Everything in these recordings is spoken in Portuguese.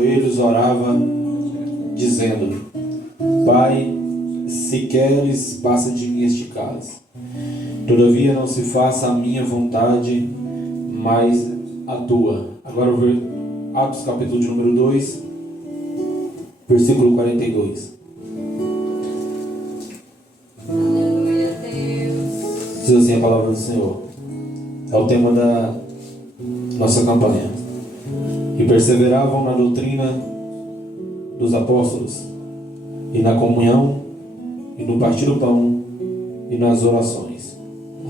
joelhos orava, dizendo: Pai, se queres, passa de mim este cálice. Todavia não se faça a minha vontade, mas a tua. Agora Atos capítulo de número 2, versículo 42. Aleluia, Deus. Diz assim a palavra do Senhor. É o tema da nossa campanha. E perseveravam na doutrina dos apóstolos, e na comunhão, e no partir do pão, e nas orações.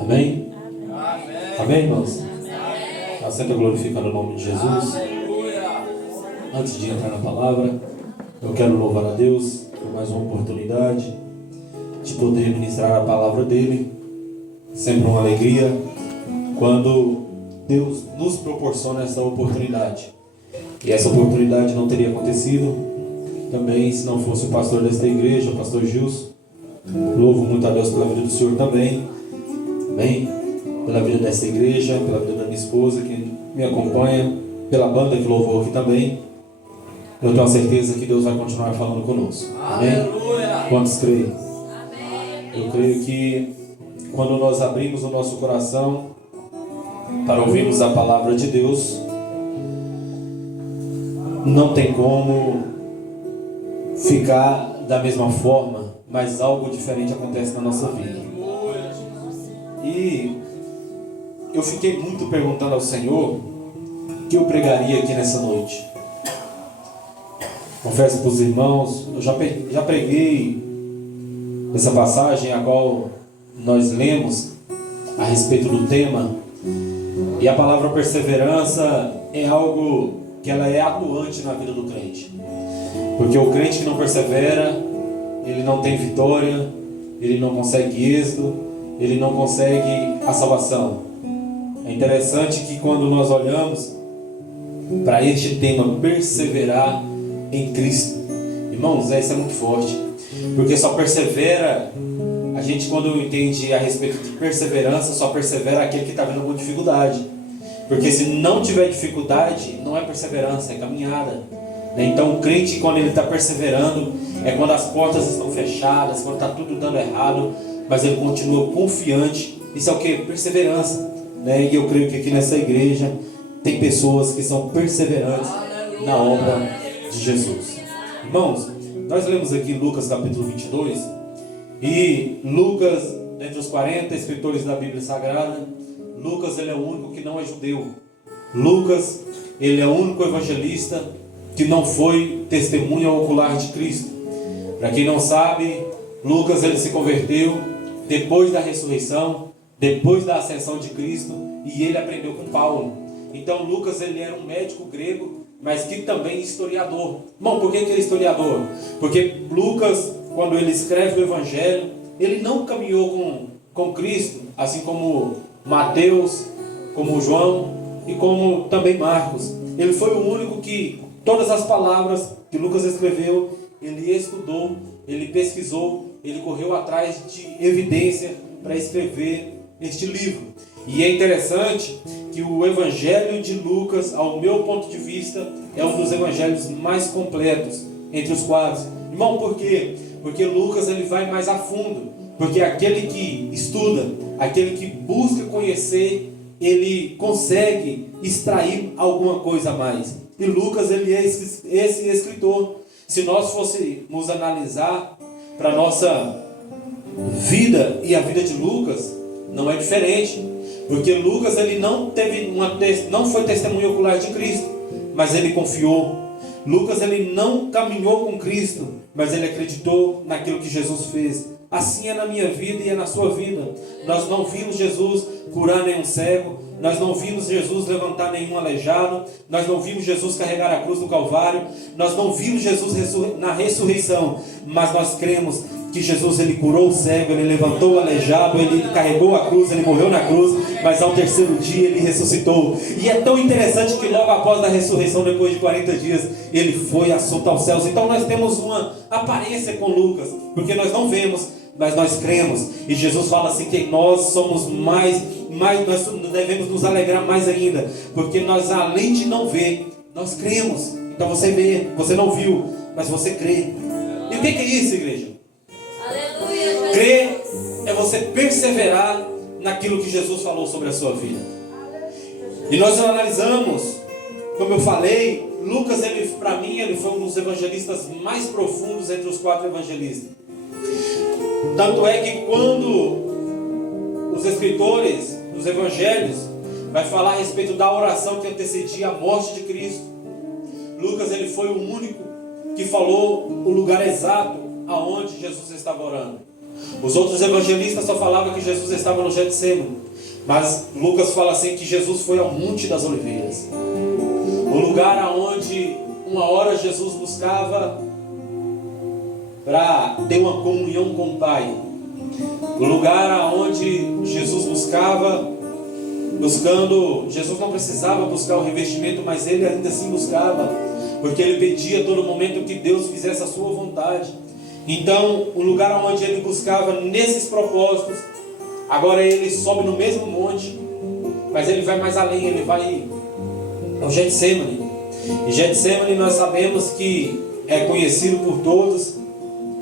Amém? Amém. Amém, irmãos? Amém. Assenta glorificando o nome de Jesus. Antes de entrar na palavra, eu quero louvar a Deus por mais uma oportunidade de poder ministrar a palavra dele. Sempre uma alegria quando Deus nos proporciona essa oportunidade. E essa oportunidade não teria acontecido também se não fosse o pastor desta igreja, o pastor Gilson. Louvo muito a Deus pela vida do Senhor também. Amém? Pela vida desta igreja, pela vida da minha esposa que me acompanha, pela banda que louvou aqui também. Eu tenho a certeza que Deus vai continuar falando conosco. Amém? Aleluia. Quantos creem? Amém. Eu creio que quando nós abrimos o nosso coração para ouvirmos a palavra de Deus, não tem como ficar da mesma forma, mas algo diferente acontece na nossa vida. E eu fiquei muito perguntando ao Senhor o que eu pregaria aqui nessa noite. Confesso para os irmãos, eu já preguei essa passagem a qual nós lemos a respeito do tema. E a palavra perseverança é algo que ela é atuante na vida do crente. Porque o crente que não persevera, ele não tem vitória, ele não consegue êxito, ele não consegue a salvação. É interessante que quando nós olhamos para este tema, perseverar em Cristo, irmãos, isso é muito forte. Porque só persevera, a gente quando entende a respeito de perseverança, só persevera aquele que está vendo alguma dificuldade. Porque se não tiver dificuldade, não é perseverança, é caminhada. Então o crente, quando ele está perseverando, é quando as portas estão fechadas, quando está tudo dando errado, mas ele continua confiante. Isso é o que? Perseverança. E eu creio que aqui nessa igreja tem pessoas que são perseverantes na obra de Jesus. Irmãos, nós lemos aqui Lucas capítulo 22, e Lucas, dentre os 40 escritores da Bíblia Sagrada, Lucas ele é o único que não é judeu. Lucas ele é o único evangelista que não foi testemunha ocular de Cristo. Para quem não sabe, Lucas ele se converteu depois da ressurreição, depois da ascensão de Cristo, e ele aprendeu com Paulo. Então Lucas ele era um médico grego, mas que também é historiador. Bom, por que ele é historiador? Porque Lucas, quando ele escreve o Evangelho, ele não caminhou com Cristo, assim como Mateus, como João e como também Marcos. Ele foi o único que todas as palavras que Lucas escreveu, ele estudou, ele pesquisou, ele correu atrás de evidência para escrever este livro. E é interessante que o Evangelho de Lucas, ao meu ponto de vista, é um dos evangelhos mais completos entre os quadros. Irmão, por quê? Porque Lucas ele vai mais a fundo. Porque aquele que estuda, aquele que busca conhecer, ele consegue extrair alguma coisa a mais. E Lucas ele é esse escritor. Se nós fôssemos analisar para a nossa vida e a vida de Lucas, não é diferente. Porque Lucas ele não foi testemunha ocular de Cristo, mas ele confiou. Lucas ele não caminhou com Cristo, mas ele acreditou naquilo que Jesus fez. Assim é na minha vida e é na sua vida. Nós não vimos Jesus curar nenhum cego, nós não vimos Jesus levantar nenhum aleijado, nós não vimos Jesus carregar a cruz do Calvário, nós não vimos Jesus na ressurreição, mas nós cremos que Jesus ele curou o cego, ele levantou o aleijado, ele carregou a cruz, ele morreu na cruz, mas ao terceiro dia ele ressuscitou. E é tão interessante que logo após a ressurreição, depois de 40 dias, ele foi assunto aos céus. Então nós temos uma aparência com Lucas, porque nós não vemos, mas nós cremos. E Jesus fala assim que nós somos mais nós devemos nos alegrar mais ainda, porque nós além de não ver, nós cremos. Então você vê, você não viu, mas você crê. E o que é isso, igreja? Aleluia, Jesus. Crer é você perseverar naquilo que Jesus falou sobre a sua vida. E nós analisamos, como eu falei, Lucas, para mim, ele foi um dos evangelistas mais profundos entre os 4 evangelistas. Tanto é que quando os escritores dos evangelhos vai falar a respeito da oração que antecedia a morte de Cristo, Lucas, ele foi o único que falou o lugar exato aonde Jesus estava orando. Os outros evangelistas só falavam que Jesus estava no Getsêmani, mas Lucas fala assim que Jesus foi ao Monte das Oliveiras, o lugar aonde uma hora Jesus buscava para ter uma comunhão com o Pai, o lugar aonde Jesus Jesus não precisava buscar o revestimento, mas ele ainda assim buscava, porque ele pedia a todo momento que Deus fizesse a sua vontade. Então, o lugar onde ele buscava nesses propósitos, agora ele sobe no mesmo monte, mas ele vai mais além, ele vai ao Getsêmani. E Getsêmani nós sabemos que é conhecido por todos,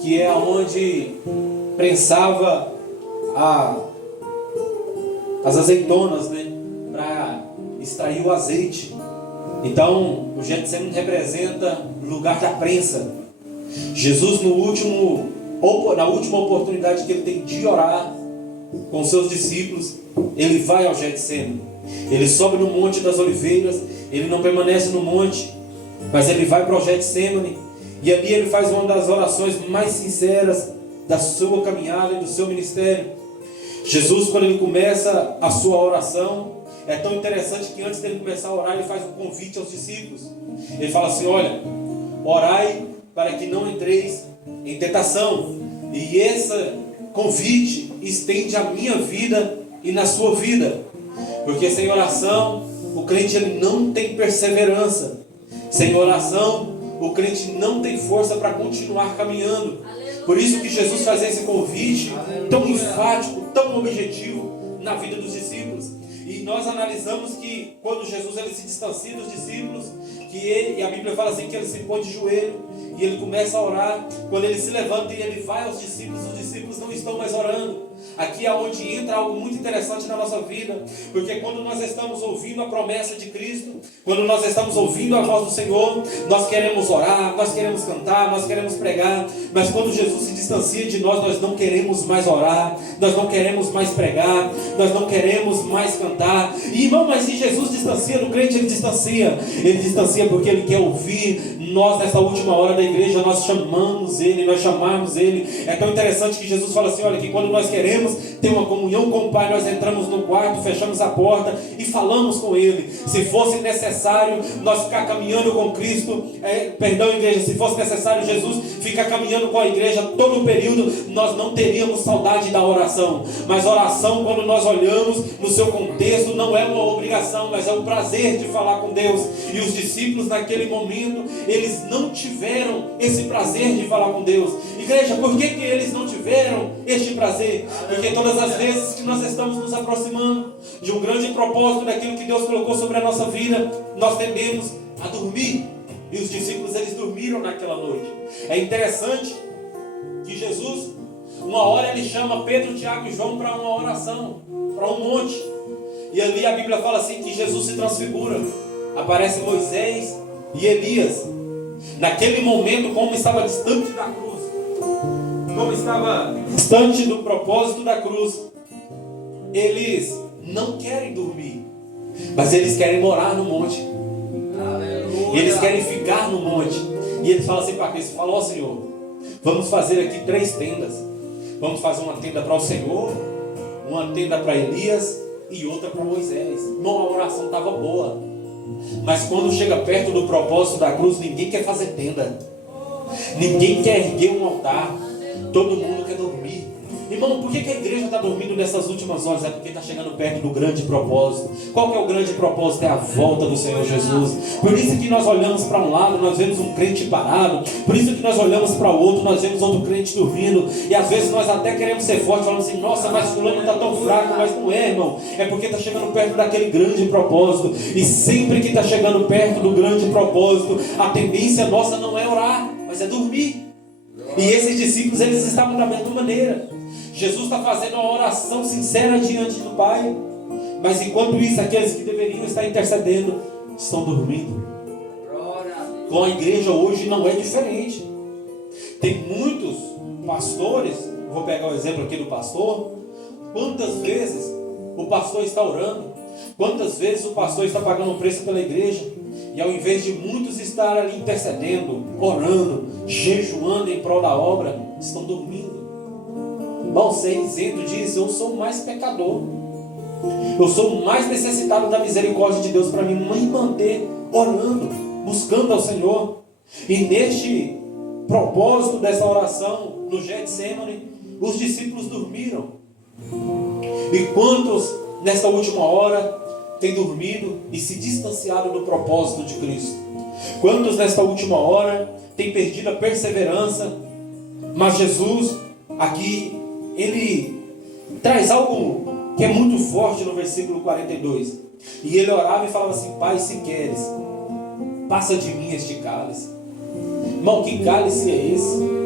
que é onde prensava as azeitonas, né, para extrair o azeite. Então, o Getsêmani representa o lugar da prensa. Jesus, na última oportunidade que ele tem de orar com seus discípulos, ele vai ao Getsêmani. Ele sobe no Monte das Oliveiras, ele não permanece no monte, mas ele vai para o Getsêmani, e ali ele faz uma das orações mais sinceras da sua caminhada e do seu ministério. Jesus, quando ele começa a sua oração, é tão interessante que antes dele começar a orar, ele faz um convite aos discípulos. Ele fala assim: olha, orai para que não entreis em tentação. E esse convite estende a minha vida e na sua vida, porque sem oração o crente ele não tem perseverança. Sem oração o crente não tem força para continuar caminhando. Por isso que Jesus faz esse convite tão enfático, tão objetivo na vida dos discípulos. E nós analisamos que quando Jesus ele se distancia dos discípulos, e a Bíblia fala assim que ele se põe de joelho e ele começa a orar. Quando ele se levanta e ele vai aos discípulos, os discípulos não estão mais orando. Aqui é onde entra algo muito interessante na nossa vida, porque quando nós estamos ouvindo a promessa de Cristo, quando nós estamos ouvindo a voz do Senhor, nós queremos orar, nós queremos cantar, nós queremos pregar, mas quando Jesus se distancia de nós, nós não queremos mais orar, nós não queremos mais pregar, nós não queremos mais cantar. E irmão, mas se Jesus distancia do crente, ele distancia porque ele quer ouvir. Nós nessa última hora da igreja, nós chamamos ele. É tão interessante que Jesus fala assim, olha, que quando nós queremos ter uma comunhão com o Pai, nós entramos no quarto, fechamos a porta e falamos com ele. Se fosse necessário nós ficar caminhando com Cristo, igreja, se fosse necessário Jesus ficar caminhando com a igreja todo o período, nós não teríamos saudade da oração. Mas oração, quando nós olhamos no seu contexto, não é uma obrigação, mas é um prazer de falar com Deus. E os discípulos naquele momento, eles não tiveram esse prazer de falar com Deus. Igreja, por que eles não tiveram este prazer? Porque todas as vezes que nós estamos nos aproximando de um grande propósito daquilo que Deus colocou sobre a nossa vida, nós tendemos a dormir. E os discípulos, eles dormiram naquela noite. É interessante que Jesus, uma hora ele chama Pedro, Tiago e João para uma oração, para um monte. E ali a Bíblia fala assim que Jesus se transfigura. Aparece Moisés e Elias. Naquele momento, como estava distante da cruz, como estava distante do propósito da cruz, eles não querem dormir, mas eles querem morar no monte. Aleluia. Eles querem ficar no monte. E eles falam assim para Cristo, ó Senhor, vamos fazer aqui 3 tendas. Vamos fazer uma tenda para o Senhor, uma tenda para Elias e outra para Moisés. Não, a oração estava boa, mas quando chega perto do propósito da cruz, ninguém quer fazer tenda, ninguém quer erguer um altar, todo mundo quer dormir, Irmão, por que a igreja está dormindo nessas últimas horas? É porque está chegando perto do grande propósito. Qual que é o grande propósito? É a volta do Senhor Jesus. Por isso que nós olhamos para um lado, nós vemos um crente parado. Por isso que nós olhamos para o outro, nós vemos outro crente dormindo. E às vezes nós até queremos ser fortes, falando assim, nossa, mas fulano está tão fraco. Mas não é, irmão. É porque está chegando perto daquele grande propósito. E sempre que está chegando perto do grande propósito, a tendência nossa não é orar, mas é dormir. E esses discípulos, eles estavam da mesma maneira. Jesus está fazendo uma oração sincera diante do Pai, mas enquanto isso, aqueles que deveriam estar intercedendo estão dormindo. Com a igreja hoje não é diferente. Tem muitos pastores, vou pegar o exemplo aqui do pastor. Quantas vezes o pastor está orando, quantas vezes o pastor está pagando um preço pela igreja, e ao invés de muitos estar ali intercedendo, orando, jejuando em prol da obra, estão dormindo. Irmão, ser isento diz, eu sou mais pecador, eu sou mais necessitado da misericórdia de Deus para me manter orando, buscando ao Senhor. E neste propósito dessa oração no Getsemane, os discípulos dormiram. E quantos nesta última hora têm dormido e se distanciado do propósito de Cristo? Quantos nesta última hora têm perdido a perseverança? Mas Jesus aqui, ele traz algo que é muito forte no versículo 42. E ele orava e falava assim, Pai, se queres, passa de mim este cálice. Irmão, que cálice é esse?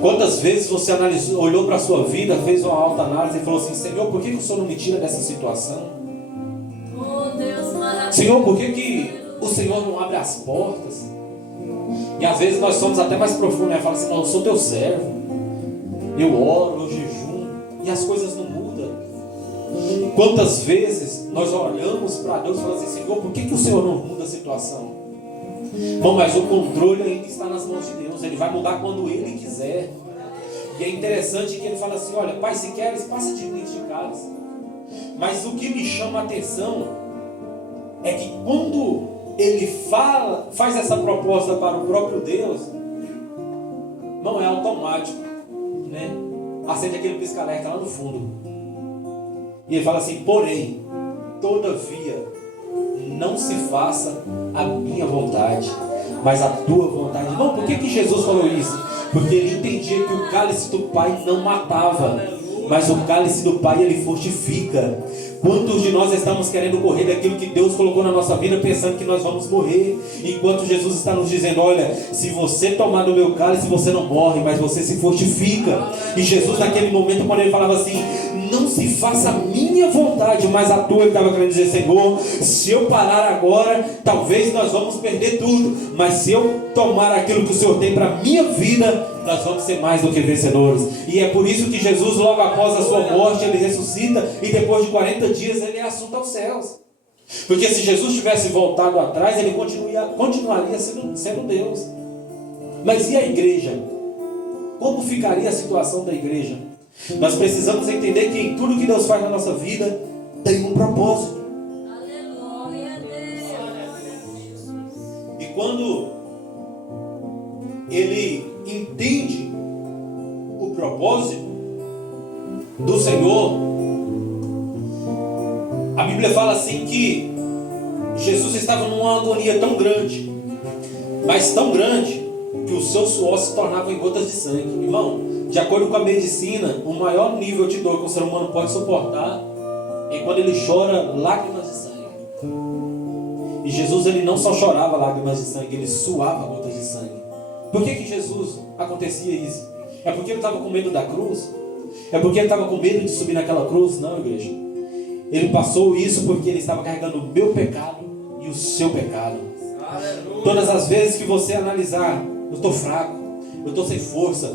Quantas vezes você olhou para a sua vida, fez uma alta análise e falou assim, Senhor, por que o Senhor não me tira dessa situação? Oh, Deus maravilhoso. Senhor, por que o Senhor não abre as portas? E às vezes nós somos até mais profundos, né? Fala assim, não, eu sou teu servo, eu oro, eu jejum, e as coisas não mudam. Quantas vezes nós olhamos para Deus e falamos assim, Senhor, por que o Senhor não muda a situação? Bom, mas o controle ainda está nas mãos de Deus. Ele vai mudar quando Ele quiser. E é interessante que Ele fala assim, olha, Pai, se queres, passa de mim este cálice. Mas o que me chama a atenção é que quando Ele faz essa proposta para o próprio Deus, não é automático, né? Acende aquele pisca-alerta lá no fundo. E Ele fala assim, porém, todavia, não se faça a minha vontade, mas a tua vontade. Irmão, por que Jesus falou isso? Porque ele entendia que o cálice do Pai não matava, mas o cálice do Pai ele fortifica. Quantos de nós estamos querendo correr daquilo que Deus colocou na nossa vida, pensando que nós vamos morrer, enquanto Jesus está nos dizendo, olha, se você tomar do meu cálice, você não morre, mas você se fortifica. E Jesus naquele momento, quando ele falava assim, não se faça a minha vontade, mas a tua, ele estava querendo dizer, Senhor, se eu parar agora, talvez nós vamos perder tudo, mas se eu tomar aquilo que o Senhor tem para a minha vida, nós vamos ser mais do que vencedores. E é por isso que Jesus, logo após a sua morte, ele ressuscita, e depois de 40 dias ele é assunto aos céus. Porque se Jesus tivesse voltado atrás, ele continuaria sendo Deus. Mas e a igreja? Como ficaria a situação da igreja? Nós precisamos entender que em tudo que Deus faz na nossa vida tem um propósito. Aleluia, Deus. E quando ele entende o propósito do Senhor, a Bíblia fala assim que Jesus estava numa agonia tão grande, mas tão grande, que o seu suor se tornava em gotas de sangue. Irmão, de acordo com a medicina, o maior nível de dor que o ser humano pode suportar é quando ele chora lágrimas de sangue. E Jesus, ele não só chorava lágrimas de sangue, ele suava gotas de sangue. Por que Jesus acontecia isso? É porque ele estava com medo da cruz? É porque ele estava com medo de subir naquela cruz? Não, igreja. Ele passou isso porque ele estava carregando o meu pecado e o seu pecado. Aleluia. Todas as vezes que você analisar, eu estou fraco, eu estou sem força,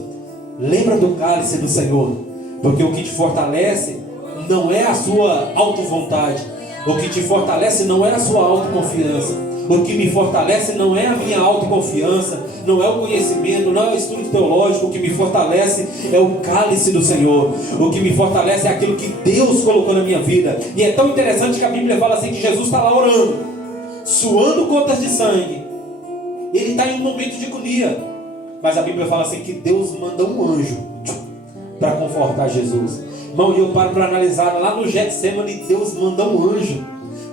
lembra do cálice do Senhor, porque o que te fortalece não é a sua autovontade, o que te fortalece não é a sua autoconfiança, o que me fortalece não é a minha autoconfiança, não é o conhecimento, não é o estudo teológico. O que me fortalece é o cálice do Senhor, o que me fortalece é aquilo que Deus colocou na minha vida. E é tão interessante que a Bíblia fala assim, que Jesus está lá orando, suando gotas de sangue, ele está em um momento de agonia. Mas a Bíblia fala assim que Deus manda um anjo para confortar Jesus. Irmão, eu paro para analisar, lá no Getsemane, Deus manda um anjo.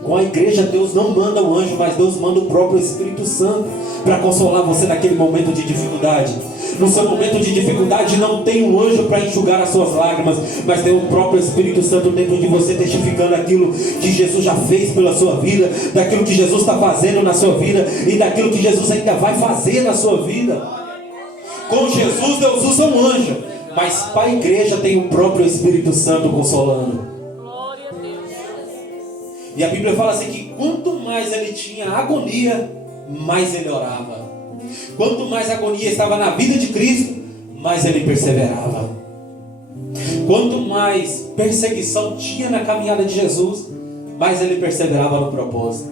Com a igreja, Deus não manda um anjo, mas Deus manda o próprio Espírito Santo para consolar você naquele momento de dificuldade. No seu momento de dificuldade não tem um anjo para enxugar as suas lágrimas, mas tem o próprio Espírito Santo dentro de você, testificando aquilo que Jesus já fez pela sua vida, daquilo que Jesus está fazendo na sua vida e daquilo que Jesus ainda vai fazer na sua vida. Com Jesus, Deus usa um anjo, mas para a igreja tem o próprio Espírito Santo consolando. Glória a Deus. E a Bíblia fala assim que quanto mais ele tinha agonia, mais ele orava. Quanto mais agonia estava na vida de Cristo, mais ele perseverava. Quanto mais perseguição tinha na caminhada de Jesus, mais ele perseverava no propósito.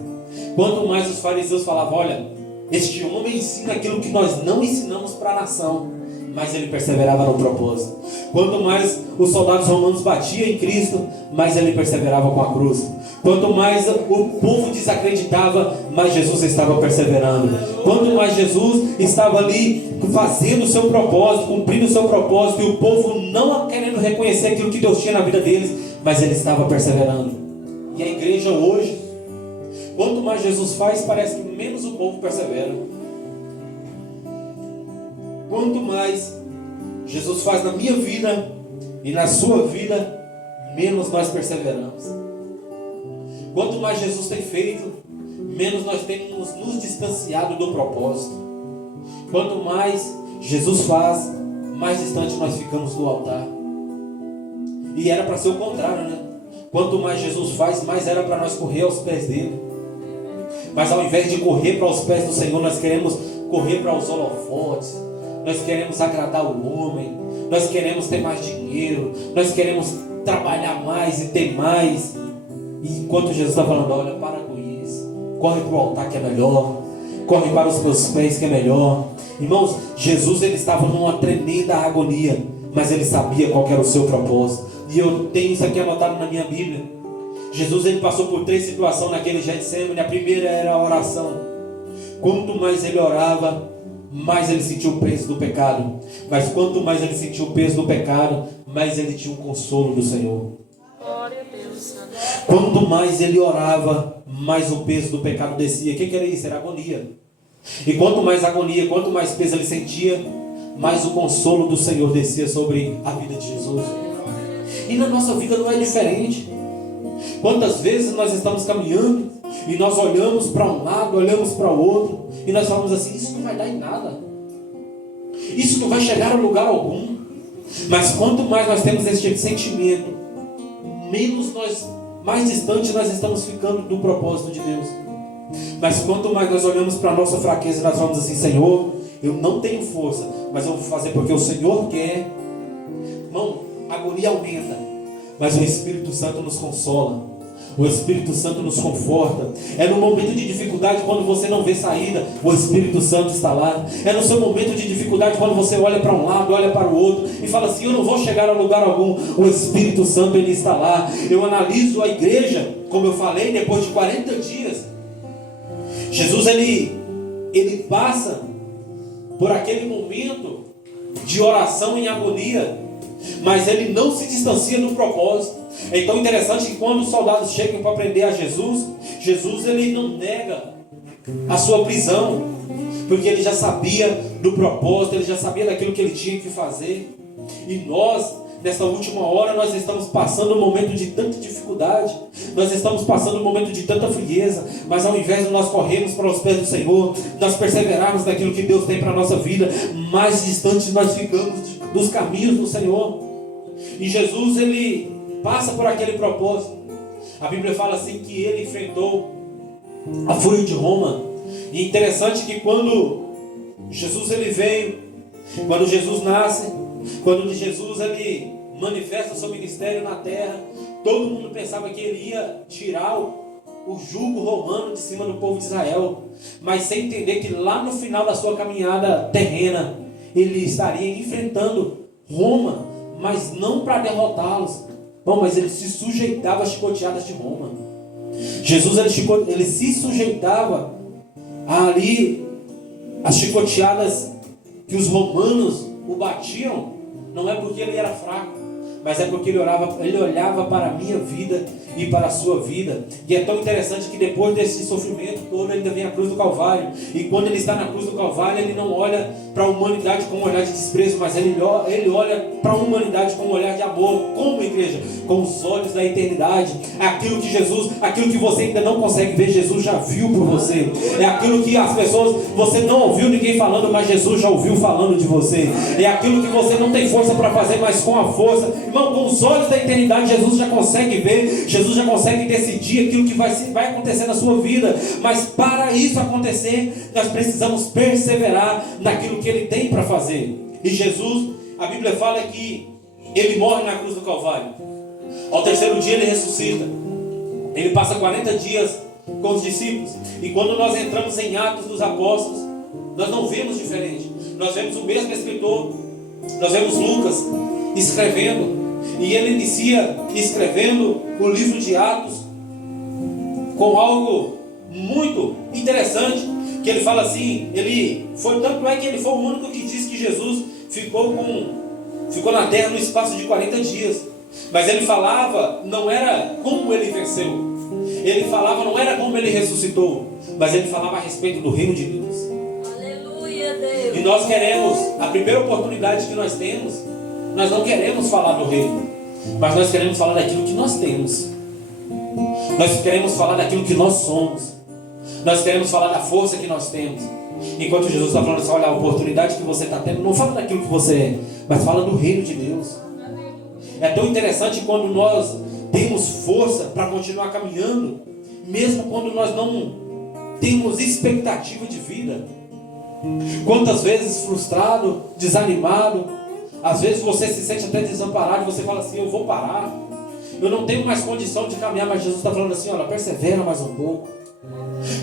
Quanto mais os fariseus falavam, olha, este homem ensina aquilo que nós não ensinamos para a nação, mais ele perseverava no propósito. Quanto mais os soldados romanos batiam em Cristo, mais ele perseverava com a cruz. Quanto mais o povo desacreditava, mais Jesus estava perseverando. Quanto mais Jesus estava ali fazendo o seu propósito, cumprindo o seu propósito, e o povo não querendo reconhecer aquilo que Deus tinha na vida deles, mas ele estava perseverando. E a igreja hoje, quanto mais Jesus faz, parece que menos o povo persevera. Quanto mais Jesus faz na minha vida e na sua vida, menos nós perseveramos. Quanto mais Jesus tem feito, menos nós temos nos distanciado do propósito. Quanto mais Jesus faz, mais distante nós ficamos do altar. E era para ser o contrário, né? Quanto mais Jesus faz, mais era para nós correr aos pés dele. Mas ao invés de correr para os pés do Senhor, nós queremos correr para os holofotes. Nós queremos agradar o homem. Nós queremos ter mais dinheiro. Nós queremos trabalhar mais e ter mais. E enquanto Jesus está falando, olha, para com isso. Corre para o altar que é melhor. Corre para os meus pés que é melhor. Irmãos, Jesus ele estava numa tremenda agonia, mas ele sabia qual era o seu propósito. E eu tenho isso aqui anotado na minha Bíblia. Jesus ele passou por 3 situações naquele Getsemane. A primeira era a oração. Quanto mais ele orava, mais ele sentiu o peso do pecado. Mas quanto mais ele sentiu o peso do pecado, mais ele tinha o consolo do Senhor. Glória a Deus. Quanto mais ele orava, mais o peso do pecado descia. O que era isso? Era agonia. E quanto mais agonia, quanto mais peso ele sentia, mais o consolo do Senhor descia sobre a vida de Jesus. E na nossa vida não é diferente. Quantas vezes nós estamos caminhando e nós olhamos para um lado, olhamos para o outro e nós falamos assim, isso não vai dar em nada. Isso não vai chegar a lugar algum. Mas quanto mais nós temos esse sentimento, mais distante nós estamos ficando do propósito de Deus. Mas quanto mais nós olhamos para a nossa fraqueza, nós falamos assim, Senhor, eu não tenho força, mas eu vou fazer porque o Senhor quer. Irmão, a agonia aumenta, mas o Espírito Santo nos consola. O Espírito Santo nos conforta. É no momento de dificuldade, quando você não vê saída, o Espírito Santo está lá. É no seu momento de dificuldade, quando você olha para um lado, olha para o outro e fala assim, eu não vou chegar a lugar algum. O Espírito Santo ele está lá. Eu analiso a igreja, como eu falei, depois de 40 dias. Jesus ele passa por aquele momento de oração em agonia, mas ele não se distancia do propósito. É tão interessante que quando os soldados chegam para prender a Jesus, Jesus ele não nega a sua prisão, porque ele já sabia do propósito, ele já sabia daquilo que ele tinha que fazer. E nós, nessa última hora, nós estamos passando um momento de tanta dificuldade, nós estamos passando um momento de tanta frieza, mas ao invés de nós corrermos para os pés do Senhor, nós perseverarmos naquilo que Deus tem para a nossa vida, mais distantes nós ficamos dos caminhos do Senhor. E Jesus ele passa por aquele propósito. A Bíblia fala assim que ele enfrentou a fúria de Roma. E é interessante que quando Jesus ele veio, quando Jesus nasce, quando Jesus ele manifesta seu ministério na terra, todo mundo pensava que ele ia tirar o jugo romano de cima do povo de Israel, mas sem entender que lá no final da sua caminhada terrena, ele estaria enfrentando Roma, mas não para derrotá-los. Bom, mas ele se sujeitava às chicoteadas de Roma. Jesus ele se sujeitava ali às chicoteadas que os romanos o batiam, não é porque ele era fraco, mas é porque ele olhava para a minha vida e para a sua vida. E é tão interessante que depois desse sofrimento todo, ele ainda vem à cruz do Calvário. E quando ele está na cruz do Calvário, ele não olha para a humanidade com um olhar de desprezo, mas ele olha para a humanidade com um olhar de amor. Como, igreja? Com os olhos da eternidade. É aquilo que Jesus, aquilo que você ainda não consegue ver, Jesus já viu por você. É aquilo que as pessoas, você não ouviu ninguém falando, mas Jesus já ouviu falando de você. É aquilo que você não tem força para fazer, mas com a força, irmão, com os olhos da eternidade, Jesus já consegue ver, Jesus já consegue decidir aquilo que vai acontecer na sua vida. Mas para isso acontecer, nós precisamos perseverar naquilo que Ele tem para fazer. E Jesus, a Bíblia fala que Ele morre na cruz do Calvário. Ao terceiro dia Ele ressuscita. Ele passa 40 dias com os discípulos. E quando nós entramos em Atos dos Apóstolos, nós não vemos diferente. Nós vemos o mesmo escritor. Nós vemos Lucas escrevendo. E ele inicia escrevendo o livro de Atos com algo muito interessante, que ele fala assim, tanto é que ele foi o único que disse que Jesus ficou na terra no espaço de 40 dias. Mas ele falava, não era como ele venceu. Ele falava, não era como ele ressuscitou, mas ele falava a respeito do reino de Deus. Aleluia, Deus. E nós queremos, a primeira oportunidade que nós temos, nós não queremos falar do reino, mas nós queremos falar daquilo que nós temos. Nós queremos falar daquilo que nós somos. Nós queremos falar da força que nós temos. Enquanto Jesus está falando assim, olha, a oportunidade que você está tendo, não fala daquilo que você é, mas fala do reino de Deus. É tão interessante quando nós temos força para continuar caminhando, mesmo quando nós não temos expectativa de vida. Quantas vezes frustrado, desanimado, às vezes você se sente até desamparado e você fala assim, eu vou parar, eu não tenho mais condição de caminhar, mas Jesus está falando assim, olha, persevera mais um pouco,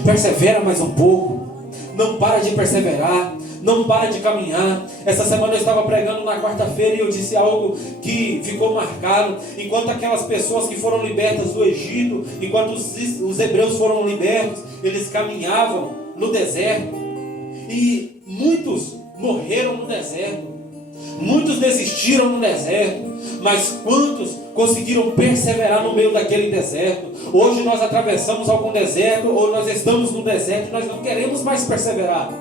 persevera mais um pouco, não para de perseverar, não para de caminhar. Essa semana eu estava pregando na quarta-feira e eu disse algo que ficou marcado. Enquanto aquelas pessoas que foram libertas do Egito, enquanto os hebreus foram libertos, eles caminhavam no deserto e muitos morreram no deserto, muitos desistiram no deserto, mas quantos conseguiram perseverar no meio daquele deserto? Hoje nós atravessamos algum deserto, ou nós estamos no deserto e nós não queremos mais perseverar,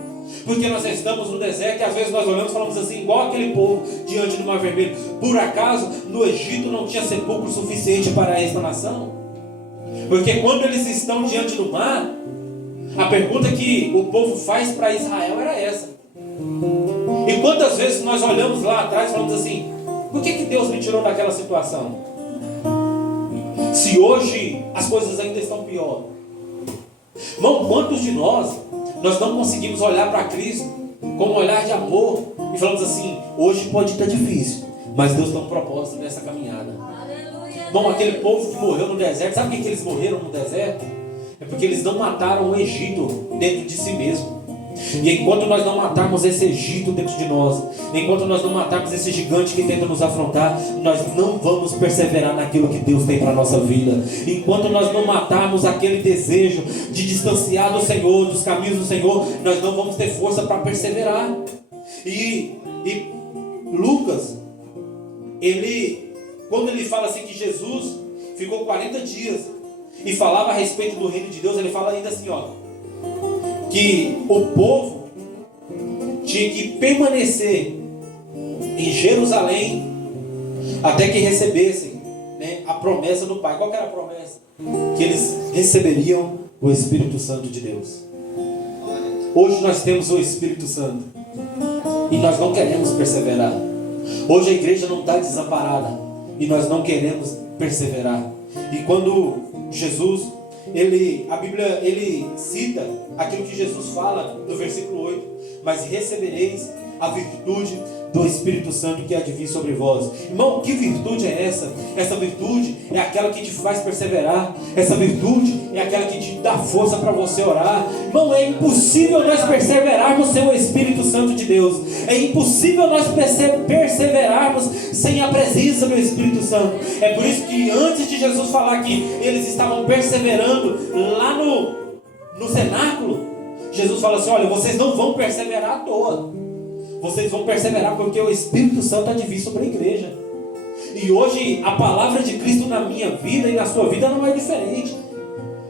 porque nós estamos no deserto e às vezes nós olhamos e falamos assim, igual aquele povo diante do Mar Vermelho. Por acaso no Egito não tinha sepulcro suficiente para esta nação? Porque quando eles estão diante do mar, a pergunta que o povo faz para Israel era essa. E quantas vezes nós olhamos lá atrás e falamos assim, por que Deus me tirou daquela situação? Se hoje as coisas ainda estão pior. Irmão, quantos de nós não conseguimos olhar para Cristo com um olhar de amor e falamos assim, hoje pode estar difícil, mas Deus tem um propósito nessa caminhada. Bom, aquele povo que morreu no deserto, sabe por que eles morreram no deserto? É porque eles não mataram o Egito dentro de si mesmo. E enquanto nós não matarmos esse Egito dentro de nós, enquanto nós não matarmos esse gigante que tenta nos afrontar, nós não vamos perseverar naquilo que Deus tem para a nossa vida. Enquanto nós não matarmos aquele desejo de distanciar do Senhor, dos caminhos do Senhor, nós não vamos ter força para perseverar. E Lucas, quando ele fala assim que Jesus ficou 40 dias e falava a respeito do reino de Deus, ele fala ainda assim, que o povo tinha que permanecer em Jerusalém até que recebessem, a promessa do Pai. Qual que era a promessa? Que eles receberiam o Espírito Santo de Deus. Hoje nós temos o Espírito Santo e nós não queremos perseverar. Hoje a igreja não está desamparada e nós não queremos perseverar. E quando Jesus, a Bíblia cita aquilo que Jesus fala no versículo 8, mas recebereis a virtude do Espírito Santo que há de vir sobre vós. Irmão, que virtude é essa? Essa virtude é aquela que te faz perseverar. Essa virtude é aquela que te dá força para você orar. Irmão, é impossível nós perseverarmos sem o Espírito Santo de Deus. É impossível nós perseverarmos sem a presença do Espírito Santo. É por isso que antes de Jesus falar que eles estavam perseverando lá no cenáculo, Jesus fala assim, olha, vocês não vão perseverar à toa. vocês vão perseverar porque o Espírito Santo há de vir sobre a igreja. E hoje a palavra de Cristo na minha vida e na sua vida não é diferente.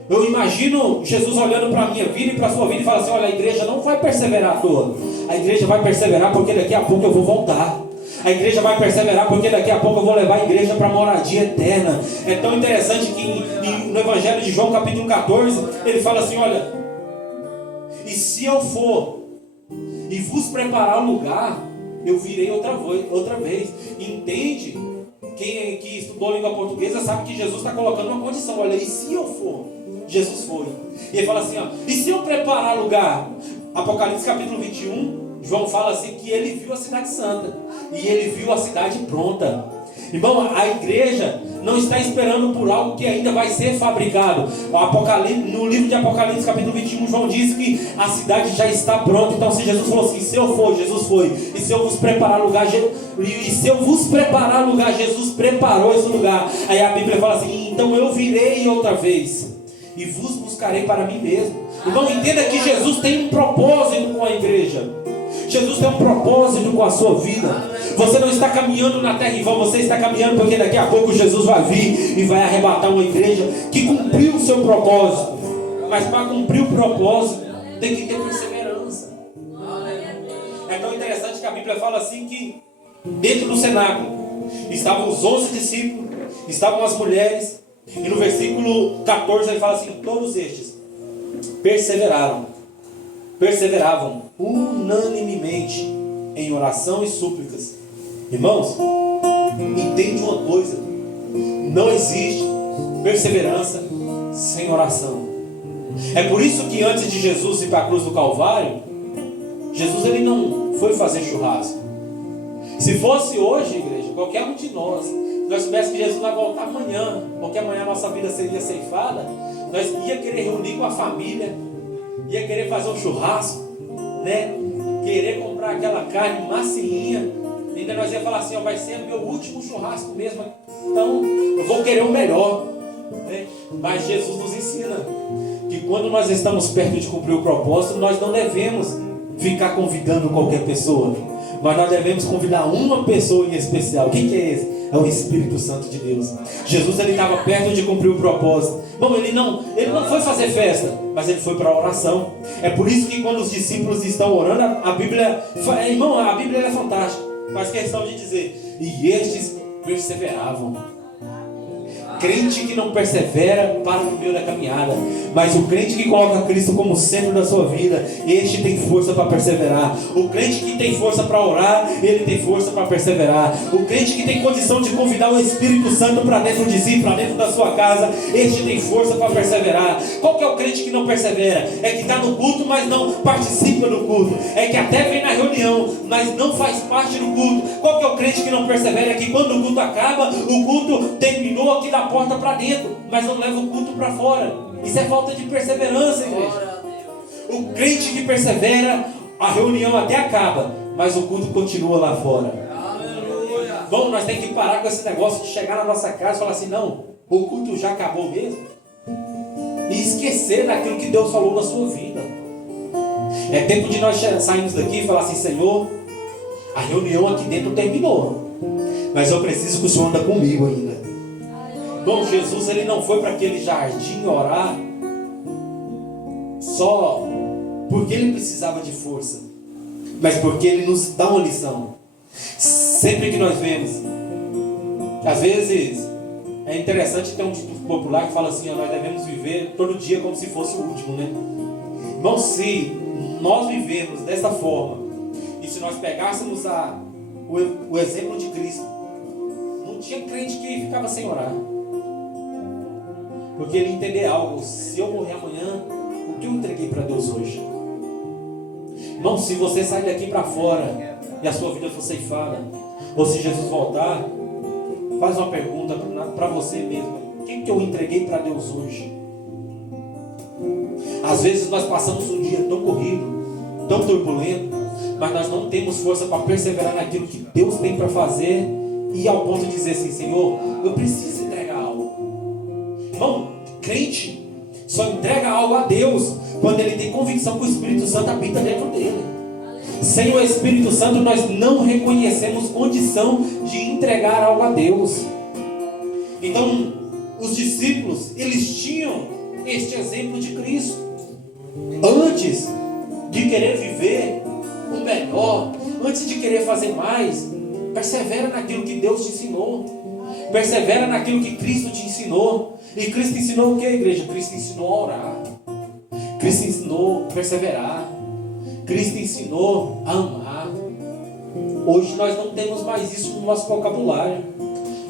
Eu imagino Jesus olhando para a minha vida e para a sua vida e falando assim: olha, a igreja não vai perseverar à toa. A igreja vai perseverar porque daqui a pouco eu vou voltar. A igreja vai perseverar porque daqui a pouco eu vou levar a igreja para a moradia eterna. É tão interessante que no Evangelho de João capítulo 14, ele fala assim: olha, e se eu for e vos preparar um lugar, eu virei outra vez. Entende? Quem que estudou língua portuguesa sabe que Jesus está colocando uma condição. Olha, e se eu for? Jesus foi. E ele fala assim, ó, e se eu preparar lugar? Apocalipse capítulo 21, João fala assim que ele viu a cidade santa. E ele viu a cidade pronta. Irmão, a igreja não está esperando por algo que ainda vai ser fabricado. No livro de Apocalipse capítulo 21, João diz que a cidade já está pronta. Então se Jesus falou assim, se eu for, Jesus foi. E se eu vos preparar lugar, Jesus preparou esse lugar. Aí a Bíblia fala assim, então eu virei outra vez e vos buscarei para mim mesmo. Então entenda que Jesus tem um propósito com a igreja. Jesus tem um propósito com a sua vida. Você não está caminhando na terra em vão, você está caminhando porque daqui a pouco Jesus vai vir e vai arrebatar uma igreja que cumpriu o seu propósito. Mas para cumprir o propósito tem que ter perseverança. É tão interessante que a Bíblia fala assim que dentro do cenáculo estavam os 11 discípulos, estavam as mulheres, e no versículo 14 ele fala assim, todos estes perseveravam unanimemente em oração e súplicas. Irmãos, entende uma coisa: não existe perseverança sem oração. É por isso que antes de Jesus ir para a cruz do Calvário, Jesus ele não foi fazer churrasco. Se fosse hoje, igreja, qualquer um de nós soubéssemos que Jesus vai voltar amanhã, porque amanhã a nossa vida seria ceifada, nós ia querer reunir com a família, ia querer fazer um churrasco, né? Querer comprar aquela carne macinha, ainda nós ia falar assim, ó, vai ser meu último churrasco mesmo, então eu vou querer o melhor, né? Mas Jesus nos ensina que quando nós estamos perto de cumprir o propósito, nós não devemos ficar convidando qualquer pessoa, mas nós devemos convidar uma pessoa em especial. Quem que é esse? É o Espírito Santo de Deus. Jesus ele estava perto de cumprir o propósito. Bom, ele não foi fazer festa, mas ele foi para a oração. É por isso que quando os discípulos estão orando, a Bíblia, irmão, a Bíblia é fantástica. Faz questão de dizer, e estes perseveravam. Crente que não persevera para no meio da caminhada, mas o crente que coloca Cristo como centro da sua vida, este tem força para perseverar. O crente que tem força para orar, ele tem força para perseverar. O crente que tem condição de convidar o Espírito Santo para dentro de si, para dentro da sua casa, este tem força para perseverar. Qual que é o crente que não persevera? É que está no culto, mas não participa do culto. É que até vem na reunião, mas não faz parte do culto. Qual que é o crente que não persevera? É que quando o culto acaba, o culto terminou aqui da porta para dentro, mas não leva o culto para fora. Isso é falta de perseverança, igreja. O crente que persevera, a reunião até acaba, mas o culto continua lá fora. Bom, nós temos que parar com esse negócio de chegar na nossa casa e falar assim, não, o culto já acabou mesmo, e esquecer daquilo que Deus falou na sua vida. É tempo de nós sairmos daqui e falar assim, Senhor, a reunião aqui dentro terminou, mas eu preciso que o Senhor anda comigo ainda. Bom, Jesus ele não foi para aquele jardim orar só porque ele precisava de força, mas porque ele nos dá uma lição. Sempre que nós vemos, às vezes é interessante ter um título popular que fala assim, ó, nós devemos viver todo dia como se fosse o último, né? Irmão, se nós vivemos dessa forma, e se nós pegássemos o exemplo de Cristo, não tinha crente que ficava sem orar. Porque ele entender algo, se eu morrer amanhã, o que eu entreguei para Deus hoje? Irmão, se você sair daqui para fora e a sua vida for ceifada, ou se Jesus voltar, faz uma pergunta para você mesmo: o que eu entreguei para Deus hoje? Às vezes nós passamos um dia tão corrido, tão turbulento, mas nós não temos força para perseverar naquilo que Deus tem para fazer, e ao ponto de dizer assim, Senhor, eu preciso entregar algo. Irmão, crente só entrega algo a Deus quando ele tem convicção que o Espírito Santo habita dentro dele. Sem o Espírito Santo nós não reconhecemos condição de entregar algo a Deus. Então os discípulos, eles tinham este exemplo de Cristo. Antes de querer viver o melhor, antes de querer fazer mais, persevera naquilo que Deus te ensinou. Persevera naquilo que Cristo te ensinou. E Cristo ensinou o que, igreja? Cristo ensinou a orar. Cristo ensinou a perseverar. Cristo ensinou a amar. Hoje nós não temos mais isso no nosso vocabulário.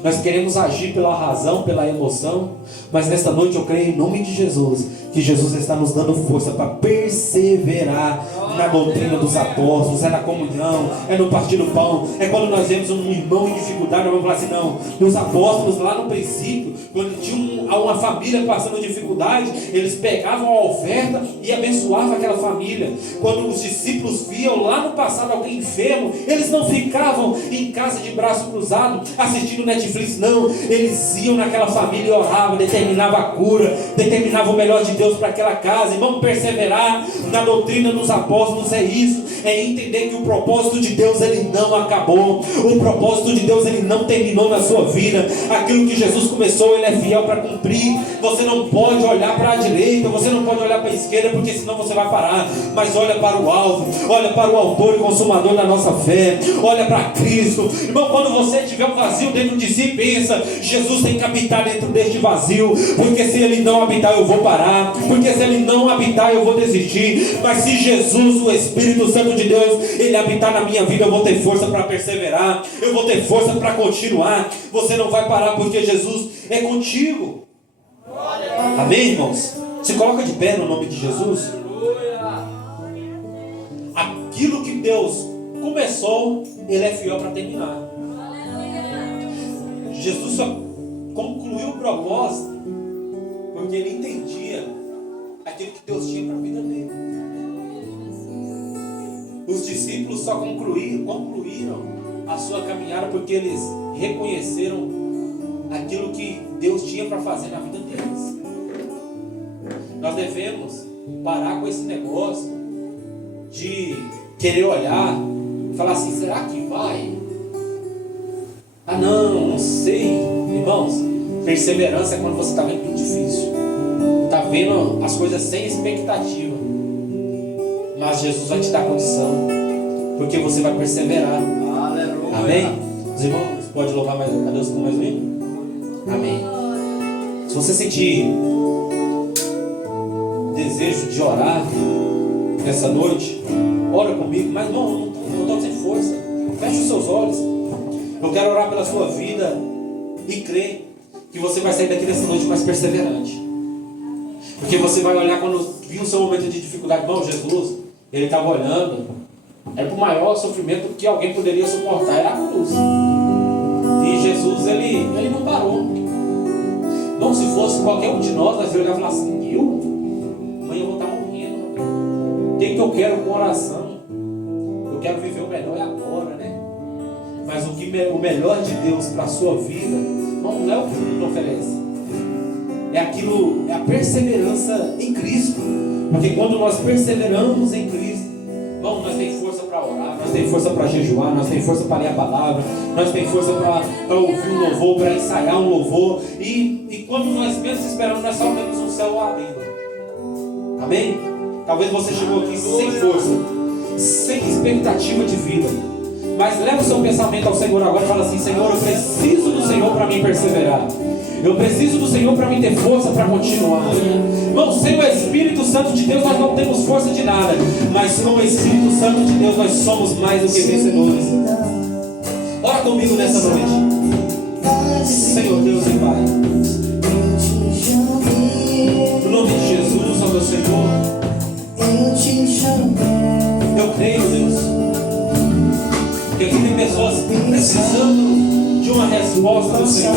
Nós queremos agir pela razão, pela emoção. Mas nesta noite eu creio em nome de Jesus, que Jesus está nos dando força para perseverar na doutrina dos apóstolos, é na comunhão, é no partir do pão, é quando nós vemos um irmão em dificuldade, nós vamos falar assim, não, os apóstolos lá no princípio, quando tinha uma família passando dificuldade, eles pegavam a oferta e abençoavam aquela família. Quando os discípulos viam lá no passado alguém enfermo, eles não ficavam em casa de braço cruzado, assistindo Netflix, não, eles iam naquela família e oravam, determinavam a cura, determinavam o melhor de Deus para aquela casa. E vamos perseverar na doutrina dos apóstolos. É isso, é entender que o propósito de Deus ele não acabou, o propósito de Deus ele não terminou na sua vida. Aquilo que Jesus começou, ele é fiel para cumprir. Você não pode olhar para a direita, você não pode olhar para a esquerda, porque senão você vai parar. Mas olha para o alvo, olha para o autor e consumador da nossa fé, olha para Cristo. Irmão, quando você tiver um vazio dentro de si, pensa, Jesus tem que habitar dentro deste vazio, porque se ele não habitar eu vou parar, porque se ele não habitar eu vou desistir. Mas se Jesus, o Espírito Santo de Deus, ele habitar na minha vida, eu vou ter força para perseverar, eu vou ter força para continuar. Você não vai parar, porque Jesus é contigo. Amém, irmãos? Se coloca de pé no nome de Jesus. Aquilo que Deus começou, ele é fiel para terminar. Jesus só concluiu o propósito porque ele entendia aquilo que Deus tinha para a vida dele. Os discípulos só concluíram a sua caminhada porque eles reconheceram aquilo que Deus tinha para fazer na vida deles. Nós devemos parar com esse negócio de querer olhar e falar assim, será que vai? Ah não sei. Irmãos, perseverança é quando você está vendo tudo difícil, está vendo as coisas sem expectativa, mas Jesus vai te dar condição, porque você vai perseverar. Aleluia. Amém? Os irmãos, pode louvar mais a Deus com mais um hino? Amém. Se você sentir desejo de orar nessa noite, ora comigo. Mas irmão, eu não estou sem força. Feche os seus olhos. Eu quero orar pela sua vida e crer que você vai sair daqui nessa noite mais perseverante. Porque você vai olhar quando vir o seu momento de dificuldade. Irmão, Jesus, ele estava olhando, era para o maior sofrimento que alguém poderia suportar, era a cruz. E Jesus, ele não parou. Não, se fosse qualquer um de nós ia olhar e falar assim, amanhã eu vou estar morrendo. O que eu quero com oração? Eu quero viver o melhor agora, né? Mas o melhor de Deus para a sua vida não é o que o mundo oferece. É a perseverança em Cristo. Porque quando nós perseveramos em Cristo, nós temos força para orar, nós temos força para jejuar, nós temos força para ler a palavra, nós temos força para ouvir um louvor, para ensaiar um louvor. E quando nós menos esperamos, nós só temos um céu abrindo. Amém? Talvez você chegou aqui sem força, sem expectativa de vida, mas leva o seu pensamento ao Senhor agora e fala assim, Senhor, eu preciso do Senhor para me perseverar. Eu preciso do Senhor para me ter força para continuar. Irmão, sem o Espírito Santo de Deus nós não temos força de nada, mas com o Espírito Santo de Deus nós somos mais do que vencedores. Ora comigo nessa noite. Senhor Deus e Pai, no nome de Jesus, ó meu Senhor, eu creio, Deus, que aqui tem pessoas precisando de uma resposta do Senhor,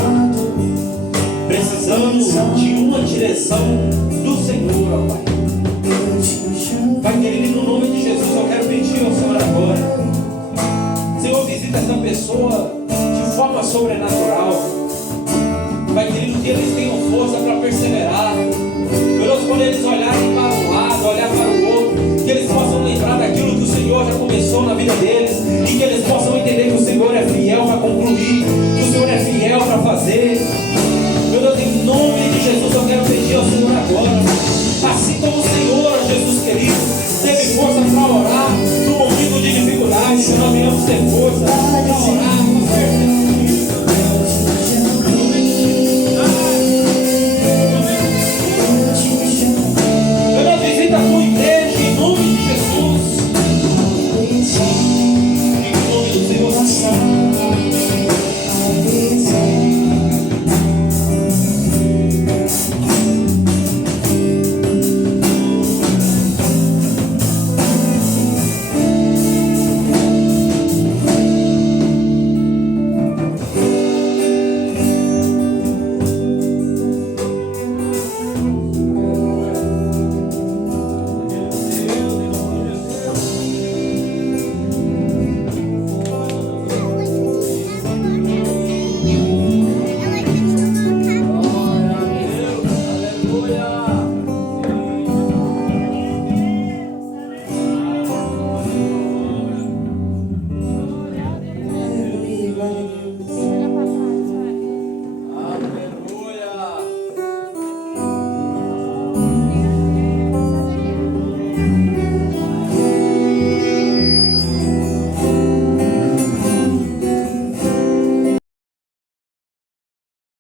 precisando de uma direção do Senhor, ó Pai. Pai querido, no nome de Jesus,